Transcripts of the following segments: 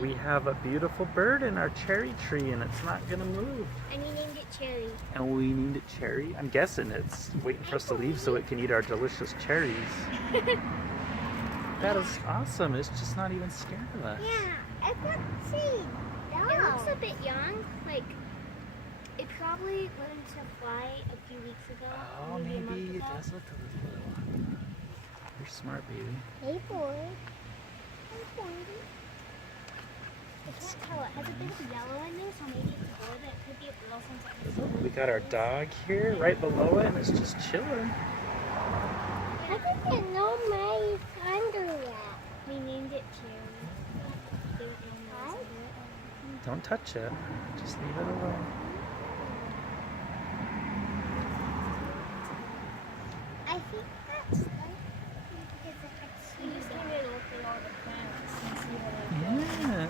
We have a beautiful bird in our cherry tree and it's not gonna move. And you named it Cherry. And we named it Cherry. I'm guessing it's waiting for us to leave so it can eat our delicious cherries. That is awesome. It's just not even scared of us. Yeah, I can see. It looks a bit young. Like, it probably learned to fly a few weeks ago. Oh, a maybe month it ago. does look a little. You're smart, baby. Hey, boy. Hey, boy. I can't tell. It has a bit of yellow in there, so maybe it's a boy, but it could be a girl since it's We got our dog here right below it and it's just chilling. I didn't know my under yet. We named it Cherry. Don't touch it. Just leave it alone. I think that's like because we just came in looking all the plants and see what Yeah.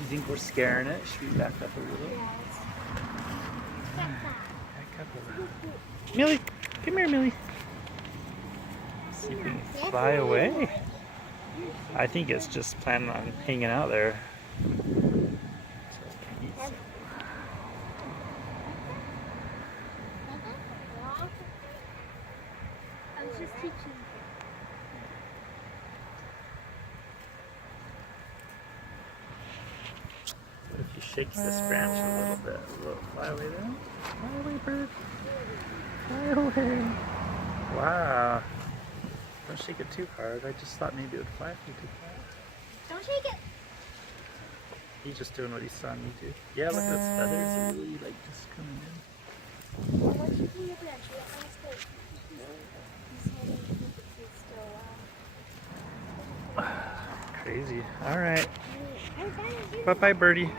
You think we're scaring it? Should we back up a little? Back up a little. Millie, come here, Millie. See if we can fly away. I think it's just planning on hanging out there. I was just teaching. What if he shakes this branch a little bit? Will it fly away there? Fly away, bird. Fly away. Wow. Don't shake it too hard. I just thought maybe it would fly from too fast. Don't shake it. He's just doing what he saw me do. Yeah, look, those feathers are really like just coming in. Crazy. All right. Bye-bye, birdie.